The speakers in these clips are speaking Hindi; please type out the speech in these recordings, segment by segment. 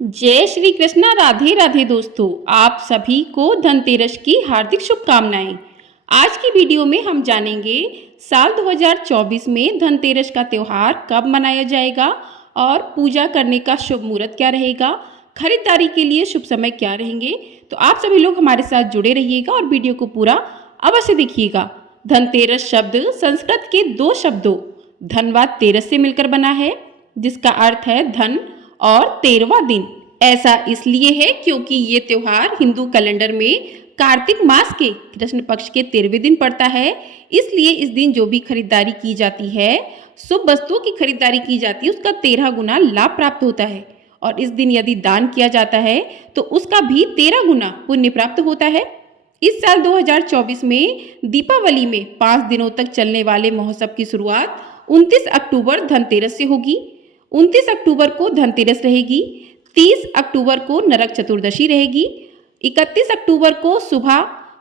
जय श्री कृष्णा। राधे राधे दोस्तों, आप सभी को धनतेरस की हार्दिक शुभकामनाएं। आज की वीडियो में हम जानेंगे साल 2024 में धनतेरस का त्यौहार कब मनाया जाएगा और पूजा करने का शुभ मुहूर्त क्या रहेगा, खरीदारी के लिए शुभ समय क्या रहेंगे। तो आप सभी लोग हमारे साथ जुड़े रहिएगा और वीडियो को पूरा अवश्य देखिएगा। धनतेरस शब्द संस्कृत के दो शब्दों धनवाद तेरस से मिलकर बना है, जिसका अर्थ है धन और 13वां दिन। ऐसा इसलिए है क्योंकि ये त्योहार हिंदू कैलेंडर में कार्तिक मास के कृष्ण पक्ष के 13वें दिन पड़ता है। इसलिए इस दिन जो भी खरीदारी की जाती है, शुभ वस्तुओं की खरीदारी की जाती है, उसका 13 गुना लाभ प्राप्त होता है। और इस दिन यदि दान किया जाता है तो उसका भी 13 गुना पुण्य प्राप्त होता है। इस साल 2024 में दीपावली में 5 दिनों तक चलने वाले महोत्सव की शुरुआत 29 अक्टूबर धनतेरस से होगी। 29 अक्टूबर को धनतेरस रहेगी, 30 अक्टूबर को नरक चतुर्दशी रहेगी, 31 अक्टूबर को सुबह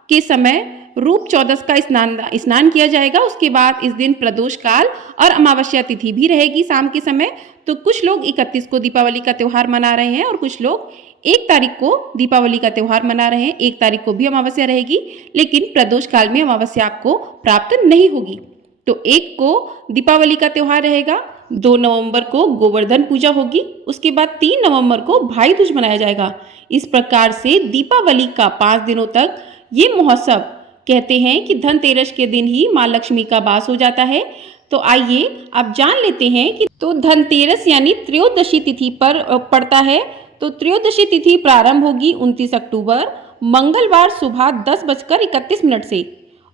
के समय रूप चौदस का स्नान किया जाएगा। उसके बाद इस दिन प्रदोष काल और अमावस्या तिथि भी रहेगी शाम के समय। तो कुछ लोग 31 को दीपावली का त्यौहार मना रहे हैं और कुछ लोग 1 तारीख को दीपावली का त्यौहार मना रहे हैं। 1 तारीख को भी अमावस्या रहेगी, लेकिन प्रदोष काल में अमावस्या आपको प्राप्त नहीं होगी। तो 1 को दीपावली का त्यौहार रहेगा, 2 नवंबर को गोवर्धन पूजा होगी, उसके बाद 3 नवंबर को भाई दूज मनाया जाएगा। इस प्रकार से दीपावली का 5 दिनों तक ये महोत्सव, कहते हैं कि धनतेरस के दिन ही माँ लक्ष्मी का वास हो जाता है। तो आइए अब जान लेते हैं कि तो धनतेरस यानी त्रयोदशी तिथि पर पड़ता है। तो त्रयोदशी तिथि प्रारंभ होगी 29 अक्टूबर मंगलवार सुबह 10:31 से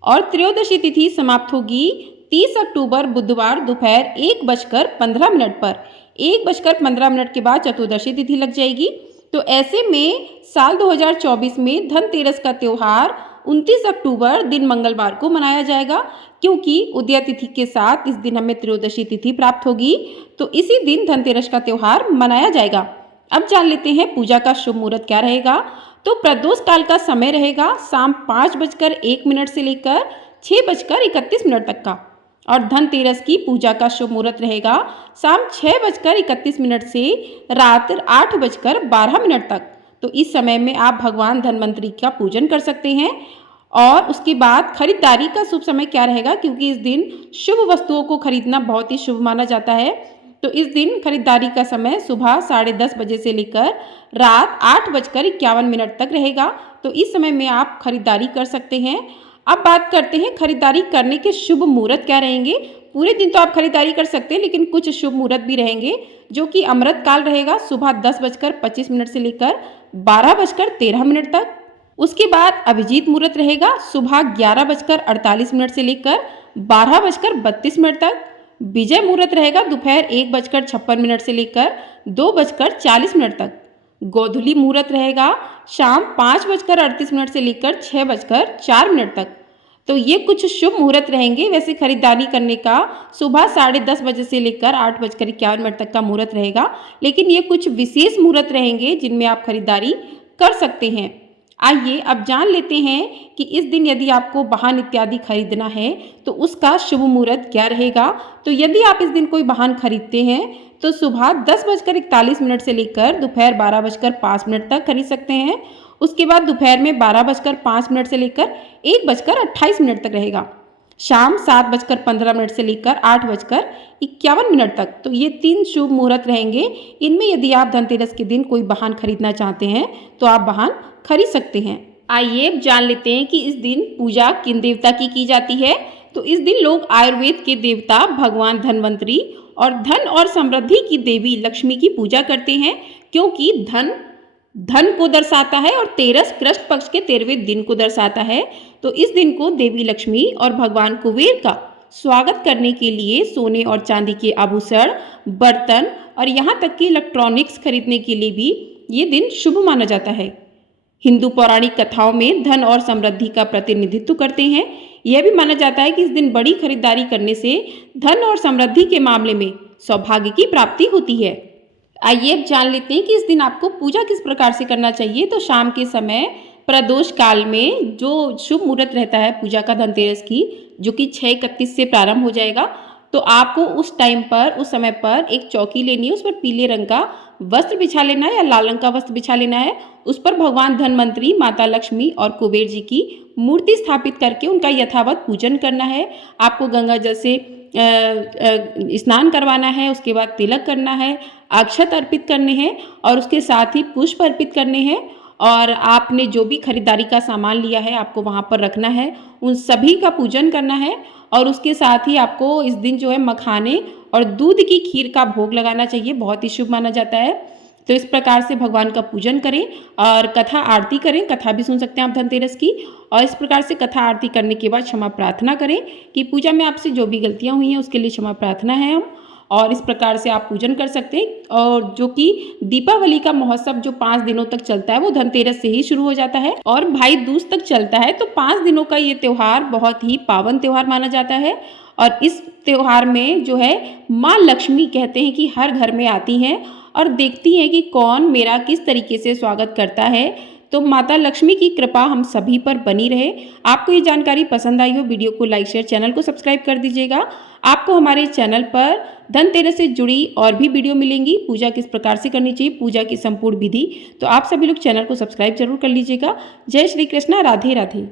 और त्रयोदशी तिथि समाप्त होगी 30 अक्टूबर बुधवार दोपहर 1:15 पर। 1:15 के बाद चतुर्दशी तिथि लग जाएगी। तो ऐसे में साल 2024 में धनतेरस का त्यौहार 29 अक्टूबर दिन मंगलवार को मनाया जाएगा, क्योंकि उदय तिथि के साथ इस दिन हमें त्रयोदशी तिथि प्राप्त होगी। तो इसी दिन धनतेरस का त्यौहार मनाया जाएगा। अब जान लेते हैं पूजा का शुभ मुहूर्त क्या रहेगा। तो प्रदोष काल का समय रहेगा शाम 5:01 से लेकर 6:31 तक का। और धनतेरस की पूजा का शुभ मुहूर्त रहेगा शाम 6:31 से रात 8:12 तक। तो इस समय में आप भगवान धन्वंतरी का पूजन कर सकते हैं। और उसके बाद खरीदारी का शुभ समय क्या रहेगा, क्योंकि इस दिन शुभ वस्तुओं को खरीदना बहुत ही शुभ माना जाता है। तो इस दिन खरीदारी का समय सुबह 10:30 बजे से लेकर रात 8:51 तक रहेगा। तो इस समय में आप खरीदारी कर सकते हैं। अब बात करते हैं खरीदारी करने के शुभ मुहूर्त क्या रहेंगे। पूरे दिन तो आप खरीदारी कर सकते हैं, लेकिन कुछ शुभ मुहूर्त भी रहेंगे, जो कि अमृत काल रहेगा सुबह 10:25 से लेकर 12:13 तक। उसके बाद अभिजीत मुहूर्त रहेगा सुबह 11:48 से लेकर 12:32 तक। विजय मुहूर्त रहेगा दोपहर 1:56 से लेकर 2:40 तक। गोधूली मुहूर्त रहेगा शाम 5:38 से लेकर 6:04 तक। तो ये कुछ शुभ मुहूर्त रहेंगे। वैसे खरीदारी करने का सुबह 10:30 बजे से लेकर 8:51 तक का मुहूर्त रहेगा, लेकिन ये कुछ विशेष मुहूर्त रहेंगे जिनमें आप खरीदारी कर सकते हैं। आइए अब जान लेते हैं कि इस दिन यदि आपको वाहन इत्यादि खरीदना है तो उसका शुभ मुहूर्त क्या रहेगा। तो यदि आप इस दिन कोई वाहन खरीदते हैं तो सुबह 10:41 से लेकर दोपहर 12:05 तक खरीद सकते हैं। उसके बाद दोपहर में 12:05 से लेकर 1:28 तक रहेगा। शाम 7:15 से लेकर 8:51 तक। तो ये 3 शुभ मुहूर्त रहेंगे। इनमें यदि आप धनतेरस के दिन कोई वाहन खरीदना चाहते हैं तो आप वाहन खरीद सकते हैं। आइए जान लेते हैं कि इस दिन पूजा किन देवता की जाती है। तो इस दिन लोग आयुर्वेद के देवता भगवान धन्वंतरी और धन और समृद्धि की देवी लक्ष्मी की पूजा करते हैं, क्योंकि धन को दर्शाता है और तेरस कृष्ण पक्ष के 13वें दिन को दर्शाता है। तो इस दिन को देवी लक्ष्मी और भगवान कुबेर का स्वागत करने के लिए सोने और चांदी के आभूषण, बर्तन और यहाँ तक कि इलेक्ट्रॉनिक्स खरीदने के लिए भी ये दिन शुभ माना जाता है। हिंदू पौराणिक कथाओं में धन और समृद्धि का प्रतिनिधित्व करते हैं। यह भी माना जाता है कि इस दिन बड़ी खरीदारी करने से धन और समृद्धि के मामले में सौभाग्य की प्राप्ति होती है। आइए अब जान लेते हैं कि इस दिन आपको पूजा किस प्रकार से करना चाहिए। तो शाम के समय प्रदोष काल में जो शुभ मुहूर्त रहता है पूजा का धनतेरस की, जो कि 6:31 से प्रारंभ हो जाएगा तो आपको उस टाइम पर, उस समय पर एक चौकी लेनी है, उस पर पीले रंग का वस्त्र बिछा लेना है या लाल रंग का वस्त्र बिछा लेना है। उस पर भगवान धनवंतरी, माता लक्ष्मी और कुबेर जी की मूर्ति स्थापित करके उनका यथावत पूजन करना है। आपको गंगा जल से स्नान करवाना है, उसके बाद तिलक करना है, अक्षत अर्पित करने हैं और उसके साथ ही पुष्प अर्पित करने हैं। और आपने जो भी खरीदारी का सामान लिया है आपको वहाँ पर रखना है, उन सभी का पूजन करना है। और उसके साथ ही आपको इस दिन जो है मखाने और दूध की खीर का भोग लगाना चाहिए, बहुत ही शुभ माना जाता है। तो इस प्रकार से भगवान का पूजन करें और कथा आरती करें, कथा भी सुन सकते हैं आप धनतेरस की। और इस प्रकार से कथा आरती करने के बाद क्षमा प्रार्थना करें कि पूजा में आपसे जो भी गलतियाँ हुई हैं उसके लिए क्षमा प्रार्थना है हम। और इस प्रकार से आप पूजन कर सकते हैं। और जो कि दीपावली का महोत्सव जो 5 दिनों तक चलता है वो धनतेरस से ही शुरू हो जाता है और भाई दूज तक चलता है। तो 5 दिनों का ये त्यौहार बहुत ही पावन त्यौहार माना जाता है। और इस त्यौहार में जो है माँ लक्ष्मी कहते हैं कि हर घर में आती हैं और देखती हैं कि कौन मेरा किस तरीके से स्वागत करता है। तो माता लक्ष्मी की कृपा हम सभी पर बनी रहे। आपको ये जानकारी पसंद आई हो, वीडियो को लाइक शेयर, चैनल को सब्सक्राइब कर दीजिएगा। आपको हमारे चैनल पर धनतेरस से जुड़ी और भी वीडियो मिलेंगी, पूजा किस प्रकार से करनी चाहिए, पूजा की संपूर्ण विधि। तो आप सभी लोग चैनल को सब्सक्राइब जरूर कर लीजिएगा। जय श्री कृष्णा, राधे राधे।